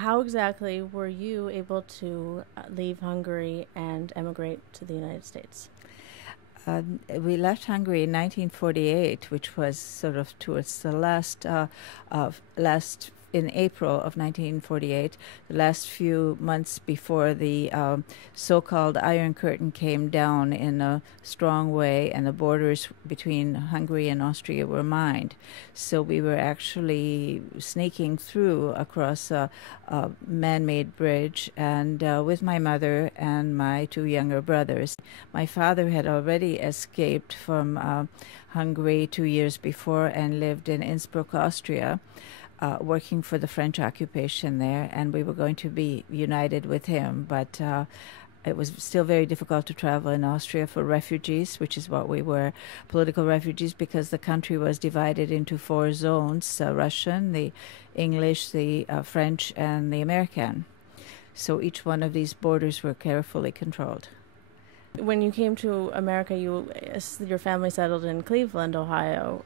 how exactly were you able to leave Hungary and emigrate to the United States? We left Hungary in 1948, which was sort of towards the last in April of 1948, the last few months before the so-called Iron Curtain came down in a strong way, and the borders between Hungary and Austria were mined. So we were actually sneaking through across a man-made bridge, and with my mother and my two younger brothers. My father had already escaped from Hungary 2 years before and lived in Innsbruck, Austria, working for the French occupation there, and we were going to be united with him, but it was still very difficult to travel in Austria for refugees, which is what we were, political refugees, because the country was divided into four zones: Russian, the English, the French, and the American. So each one of these borders were carefully controlled. When you came to America, your family settled in Cleveland, Ohio.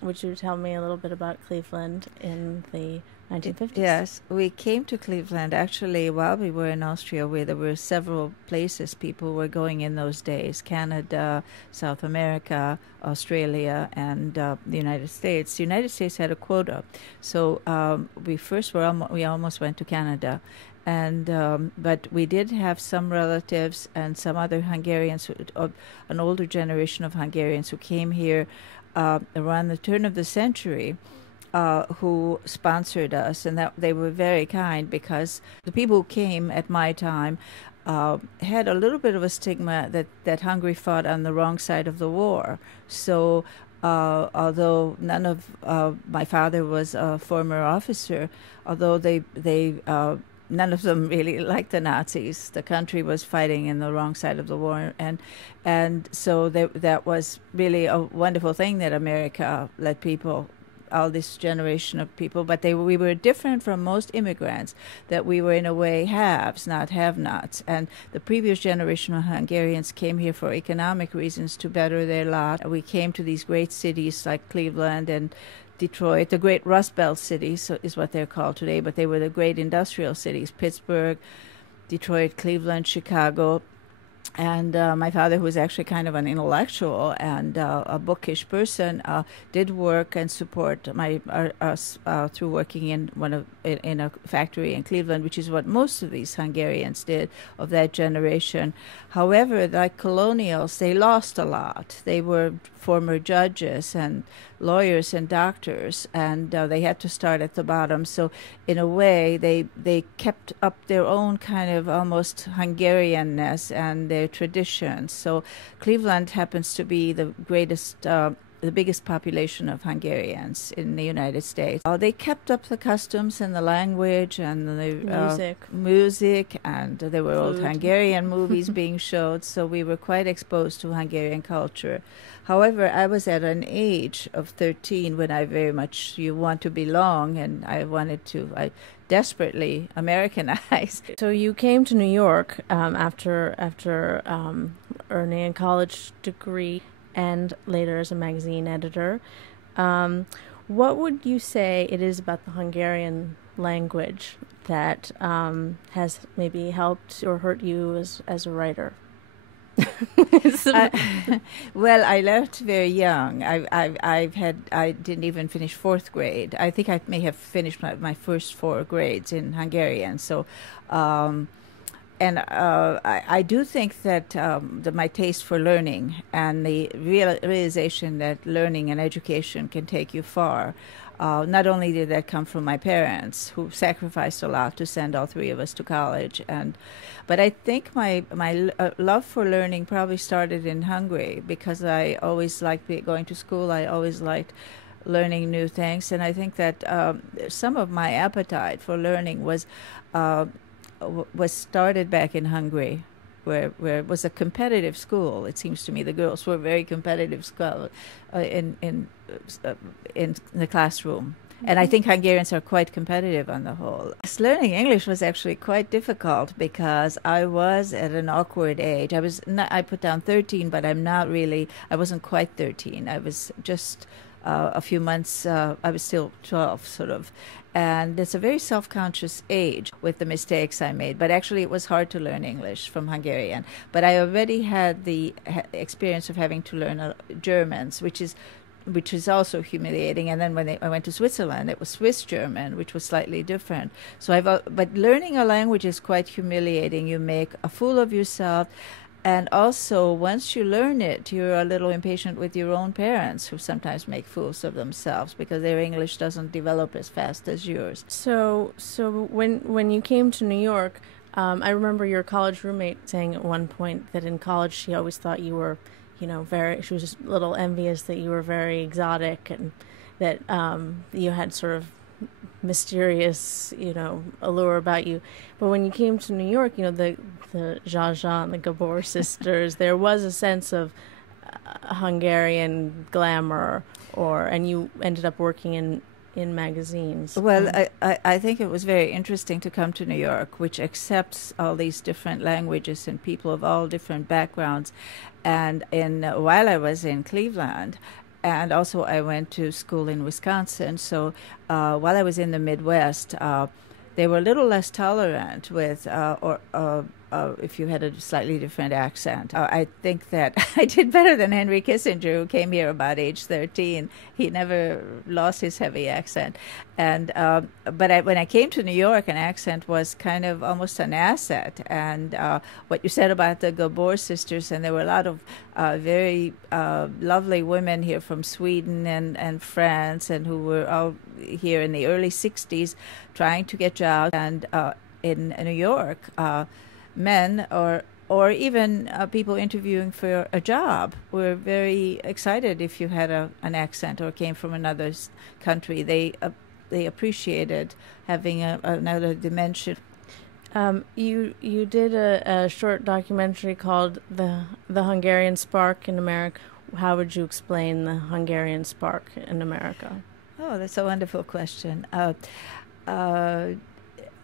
Would you tell me a little bit about Cleveland in the 1950s? Yes, we came to Cleveland actually while we were in Austria, where there were several places people were going in those days: Canada, South America, Australia, and the United States. The United States had a quota, so we almost went to Canada. And but we did have some relatives and some other Hungarians, an older generation of Hungarians who came here around the turn of the century, who sponsored us, and that they were very kind, because the people who came at my time had a little bit of a stigma that Hungary fought on the wrong side of the war. So although none of my father was a former officer, although they none of them really liked the Nazis. The country was fighting in the wrong side of the war, and so that was really a wonderful thing that America let people, all this generation of people, but we were different from most immigrants, that we were in a way haves, not have-nots. And the previous generation of Hungarians came here for economic reasons to better their lot. We came to these great cities like Cleveland and Detroit, the great Rust Belt cities is what they're called today, but they were the great industrial cities: Pittsburgh, Detroit, Cleveland, Chicago. And my father, who was actually kind of an intellectual and a bookish person, did work and support us through working in a factory in Cleveland, which is what most of these Hungarians did of that generation. However, like colonials, they lost a lot. They were former judges and lawyers and doctors, and they had to start at the bottom. So in a way, they kept up their own kind of almost Hungarianness and their traditions. So Cleveland happens to be the biggest population of Hungarians in the United States. They kept up the customs and the language and the music, and there were old Hungarian movies being showed, so we were quite exposed to Hungarian culture. However, I was at an age of 13 when I very much want to belong, and I desperately Americanized. So you came to New York after earning a college degree and later as a magazine editor. What would you say it is about the Hungarian language that has maybe helped or hurt you as a writer? Well, I left very young. I didn't even finish fourth grade. I think I may have finished my first 4 grades in Hungarian. So, I do think that my taste for learning and the realization that learning and education can take you far. Not only did that come from my parents, who sacrificed a lot to send all 3 of us to college, but I think my love for learning probably started in Hungary, because I always liked going to school. I always liked learning new things, and I think that some of my appetite for learning was started back in Hungary, where it was a competitive school. It seems to me the girls were very competitive school in the classroom. And I think Hungarians are quite competitive on the whole. Learning English was actually quite difficult because I was at an awkward age. I put down 13, but I wasn't quite 13. I was just a few months. I was still 12, sort of. And it's a very self-conscious age with the mistakes I made. But actually, it was hard to learn English from Hungarian. But I already had the experience of having to learn Germans, which is also humiliating. And then when I went to Switzerland, it was Swiss German, which was slightly different. So but learning a language is quite humiliating. You make a fool of yourself. And also, once you learn it, you're a little impatient with your own parents, who sometimes make fools of themselves because their English doesn't develop as fast as yours. So when you came to New York, I remember your college roommate saying at one point that in college she always thought you were, she was just a little envious that you were very exotic and that you had sort of mysterious, allure about you. But when you came to New York, the Zsa Zsa and the Gabor sisters, there was a sense of Hungarian glamour, and you ended up working in magazines. Well, I think it was very interesting to come to New York, which accepts all these different languages and people of all different backgrounds. And while I was in Cleveland, and also I went to school in Wisconsin, so while I was in the Midwest, they were a little less tolerant with if you had a slightly different accent. I think that I did better than Henry Kissinger, who came here about age 13. He never lost his heavy accent. And but when I came to New York, an accent was kind of almost an asset. And what you said about the Gabor sisters, and there were a lot of very lovely women here from Sweden and France, and who were all here in the early 60s trying to get jobs. And in New York, men or even people interviewing for a job were very excited if you had an accent or came from another country. They appreciated having another dimension. You did a short documentary called the Hungarian Spark in America. How would you explain the Hungarian Spark in America? Oh, that's a wonderful question.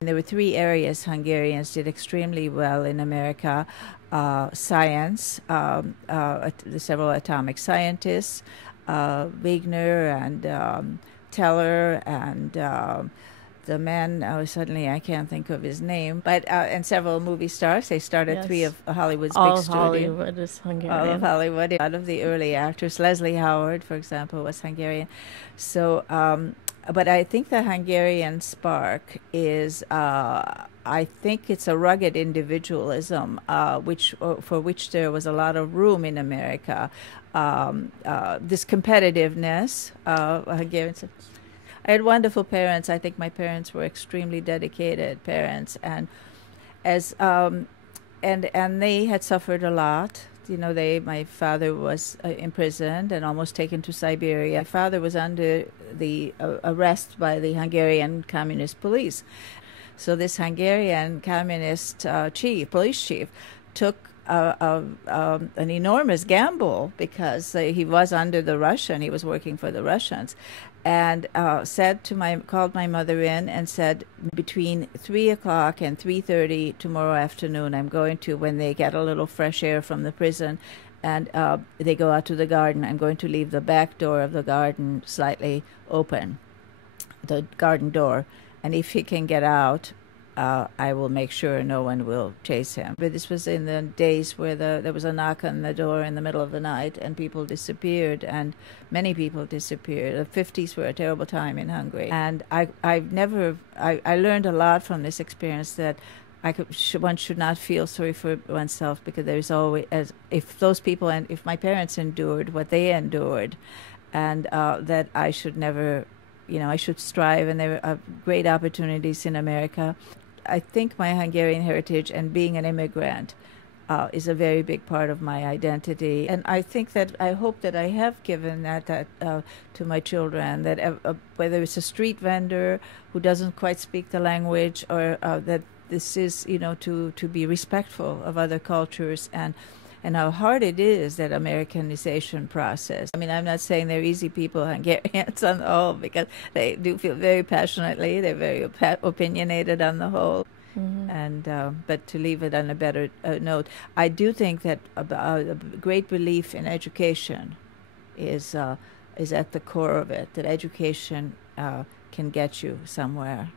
There were three areas Hungarians did extremely well in America: science, several atomic scientists, Wigner and Teller, and the man, suddenly I can't think of his name, but and several movie stars. They started Yes. three of Hollywood's All big of studios. Hollywood is Hungarian. All of Hollywood. A lot of the early actors, Leslie Howard, for example, was Hungarian. So, but I think the Hungarian spark is, I think it's a rugged individualism, for which there was a lot of room in America. This competitiveness, Hungarians. I had wonderful parents. I think my parents were extremely dedicated parents, and and they had suffered a lot. My father was imprisoned and almost taken to Siberia. My father was under the arrest by the Hungarian Communist Police. So this Hungarian Communist police chief, took an enormous gamble because he was under the Russian. He was working for the Russians, and called my mother in and said, between 3:00 and 3:30 tomorrow afternoon, I'm going to, when they get a little fresh air from the prison, and they go out to the garden, I'm going to leave the back door of the garden slightly open, the garden door, and if he can get out, I will make sure no one will chase him. But this was in the days where there was a knock on the door in the middle of the night and people disappeared, and many people disappeared. The 50s were a terrible time in Hungary. And I learned a lot from this experience, that one should not feel sorry for oneself, because there's always, if those people, and if my parents endured what they endured, and that I should never, I should strive, and there are great opportunities in America. I think my Hungarian heritage and being an immigrant is a very big part of my identity. And I hope that I have given that to my children, that whether it's a street vendor who doesn't quite speak the language, or that this is, to be respectful of other cultures, and how hard it is, that Americanization process. I mean, I'm not saying they're easy people, Hungarians, on the whole, because they do feel very passionately. They're very opinionated on the whole. Mm-hmm. And but to leave it on a better note, I do think that a great belief in education is is at the core of it, that education can get you somewhere.